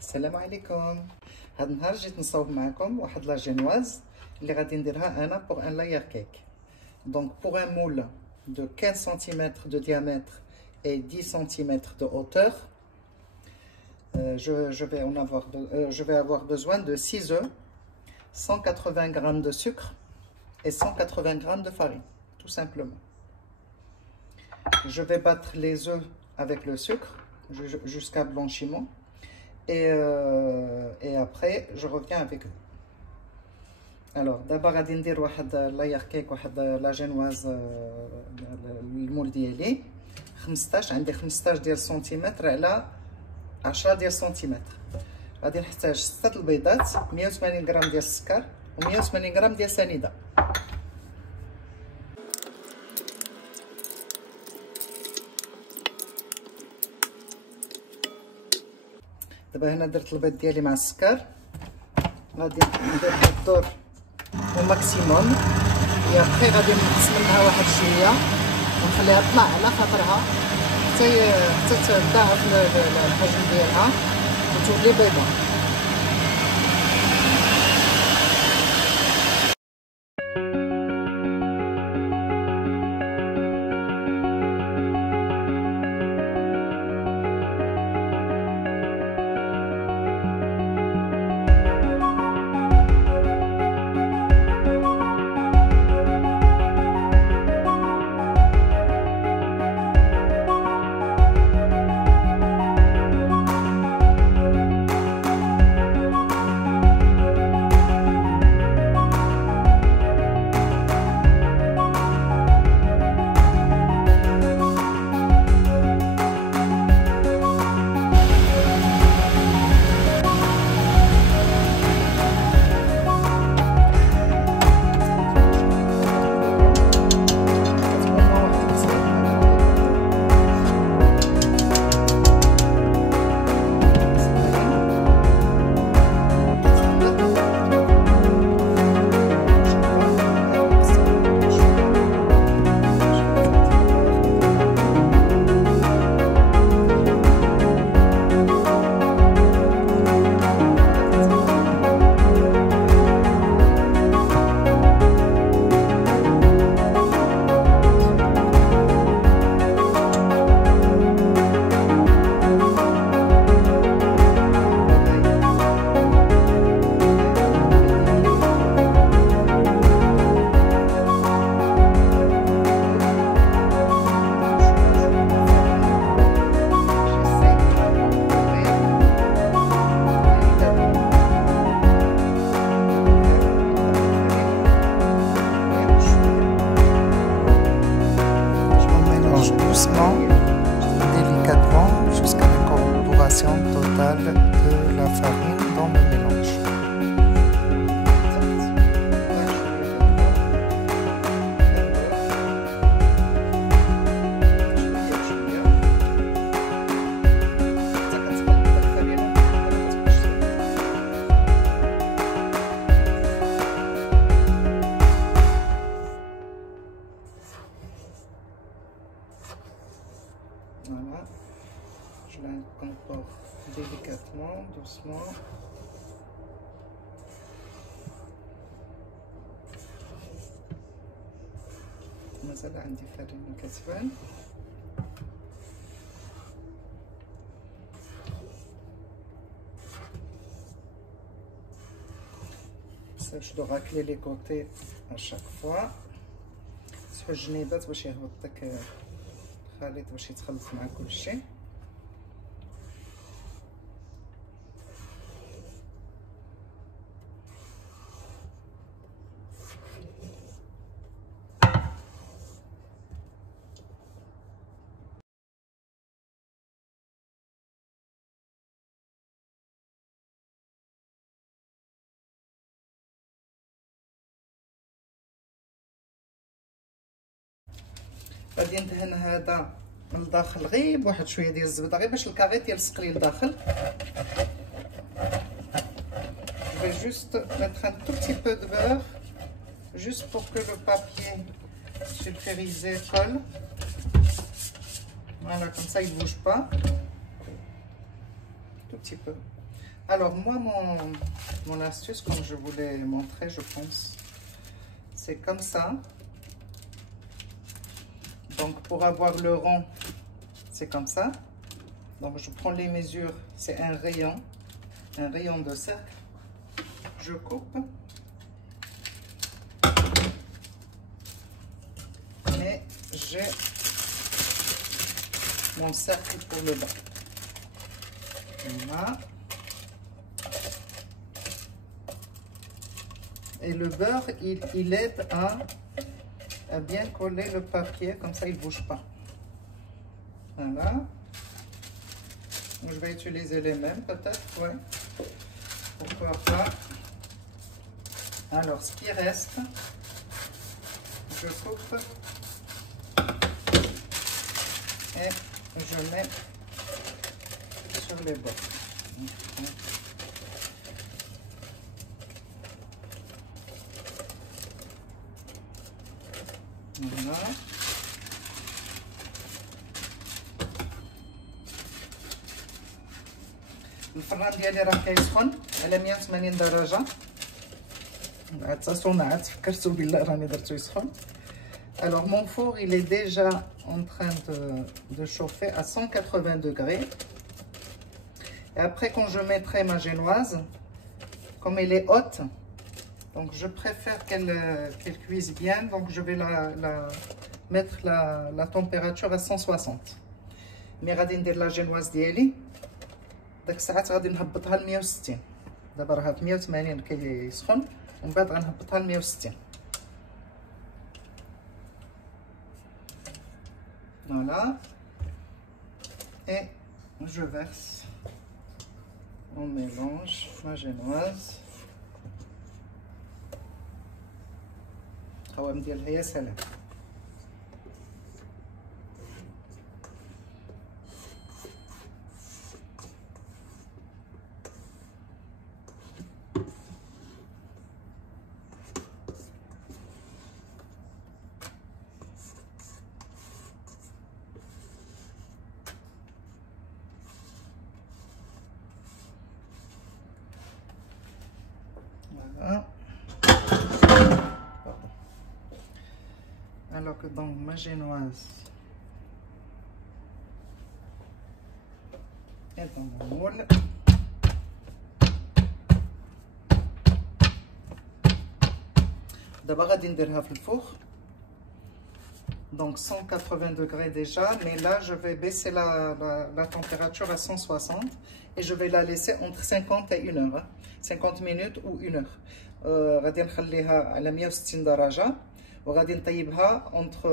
السلام عليكم. هذا النهار جيت نصاوب معكم واحد لا جينواز اللي غادي نديرها انا بوغ ان لاير كيك. دونك بوغ ان مول de 15 cm de diamètre et 10 cm de hauteur, je vais avoir besoin de 6 œufs, 180 g de sucre et 180 g de farine, tout simplement. Je vais battre les œufs avec le sucre jusqu'à blanchiment et après je reviens avec eux. Alors d'abord غادي ندير واحد لاير كيك، واحد لا جينواز. المول ديالي 15، عندي 15 ديال سنتيمتر على 10 ديال سنتيمتر. غادي نحتاج 6 البيضات، 180 غرام ديال السكر و 180 غرام ديال سنيده. دابا هنا درت البيض ديالي مع السكر، غادي ندير هاد الدور au maximum et après غادي نقسم منها واحد شويه ونخليها تطلع على خاطرها حتى تضاعف الحجم ديالها وتولي بيضه. Doucement, délicatement, jusqu'à l'incorporation totale de la farine dans le mélange. Voilà, je l'incorpore délicatement, doucement. مازال عندي فرينة كتبان. Je dois racler les côtés à chaque fois. تسحو الجنيبات باش يهبط داك الخليط باش يتخلط مع كلشي. غادي ندهن هذا من الداخل غير بواحد شويه ديال الزبده، غير باش الكاغيط يلصق لي لداخل. Je vais juste mettre un tout petit peu de beurre, juste pour que le papier sulfurisé colle. Voilà, comme ça il ne bouge pas. Tout petit peu. Alors moi, mon astuce, comme je vous l'ai montré, je pense, c'est comme ça. Donc pour avoir le rond, c'est comme ça. Donc je prends les mesures, c'est un rayon de cercle. Je coupe. Et j'ai mon cercle pour le bas. Voilà. Et le beurre, il aide à bien coller le papier, comme ça il ne bouge pas. Voilà. Je vais utiliser les mêmes peut-être, ouais. Pourquoi pas. Alors, ce qui reste, je coupe et je mets sur les bords. Voilà. الفران ديالي راه كيسخن على 180 درجة. عاد فكرتو بالله راني درتو يسخن. Alors mon four il est déjà en train de chauffer à 180 degrés. Et après quand je mettrai ma génoise, comme elle est haute, donc je préfère qu'elle cuise bien, donc je vais mettre la température à 160. مي غادي ندير لا جينواز ديالي داك الساعات غادي نهبطها ل 160. دابا راها في 180 كيسخن ومن بعد غنهبطها ل 160. Voilà. Et je verse, on mélange ma génoise. القوام ديالها يا سلام. Voilà. Alors que donc ma génoise est dans le moule. D'abord غادي نديرها في الفوur. Donc 180 degrés déjà, mais là je vais baisser la température à 160 et je vais la laisser entre 50 et 1 heure, 50 minutes ou 1 heure. غادي نخليها على 160 درجة وغادي نطيبها entre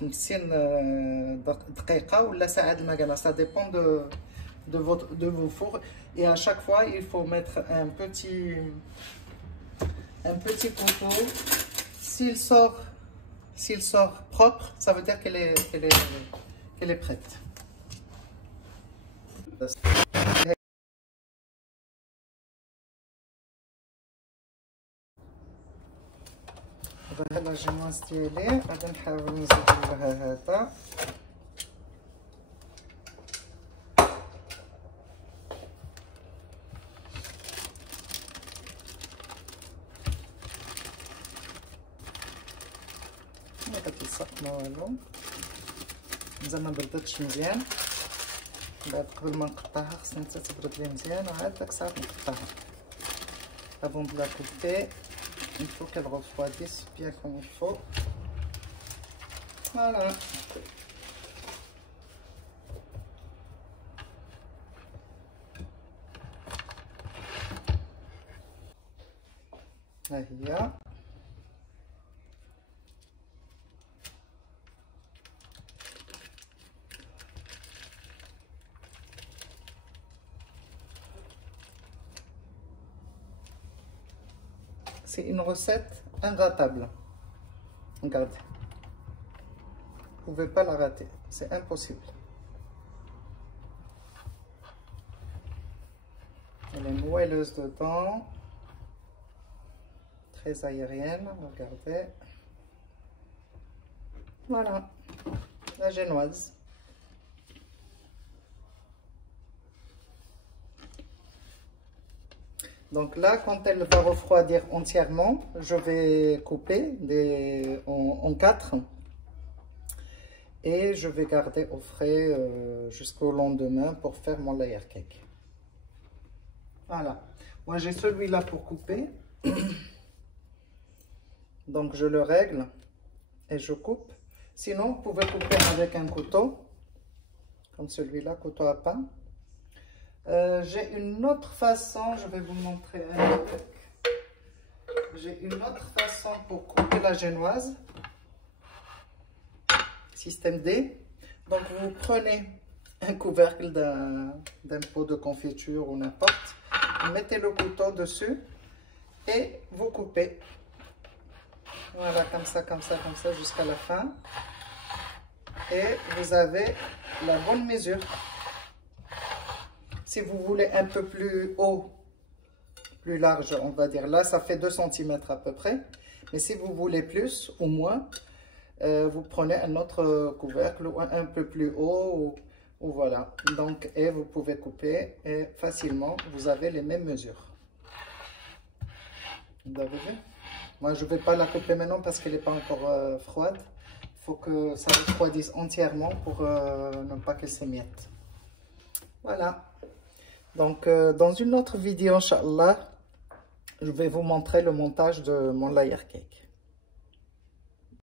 50 دقيقة ولا ساعة المكانة. Ça dépend de vos fours. Et à chaque fois il faut mettre un couteau. S'il sort propre, ça veut dire qu'elle est prête. هذا لا جينواز ديالي غادي نحاول نزيد لها هذا. ما كتلصق ما والو، مازال ما بردتش مزيان. بعد قبل ما نقطعها خصني حتى تبرد لي مزيان وعاد داك الساعه نقطعها. Avant de la couper, il faut qu'elle refroidisse bien comme il faut. Voilà. Là, il y a. C'est une recette inratable. Regardez. Vous ne pouvez pas la rater. C'est impossible. Elle est moelleuse dedans. Très aérienne. Regardez. Voilà. La génoise. Donc là, quand elle va refroidir entièrement, je vais couper en 4 et je vais garder au frais jusqu'au lendemain pour faire mon layer cake. Voilà, moi j'ai celui-là pour couper. Donc je le règle et je coupe. Sinon, vous pouvez couper avec un couteau, comme celui-là, couteau à pain. J'ai une autre façon, je vais vous montrer un truc. J'ai une autre façon pour couper la génoise. Système D. Donc vous prenez un couvercle d'un pot de confiture ou n'importe. Vous mettez le couteau dessus et vous coupez. Voilà, comme ça, jusqu'à la fin. Et vous avez la bonne mesure. Si vous voulez un peu plus haut, plus large, on va dire, là, ça fait 2 cm à peu près. Mais si vous voulez plus ou moins, vous prenez un autre couvercle ou un peu plus haut, ou voilà. Donc, et vous pouvez couper et facilement, vous avez les mêmes mesures. Vous avez vu? Moi, je ne vais pas la couper maintenant parce qu'elle n'est pas encore froide. Il faut que ça refroidisse entièrement pour ne pas qu'elle s'émiette. Voilà. Donc, dans une autre vidéo, Inch'Allah, je vais vous montrer le montage de mon layer cake.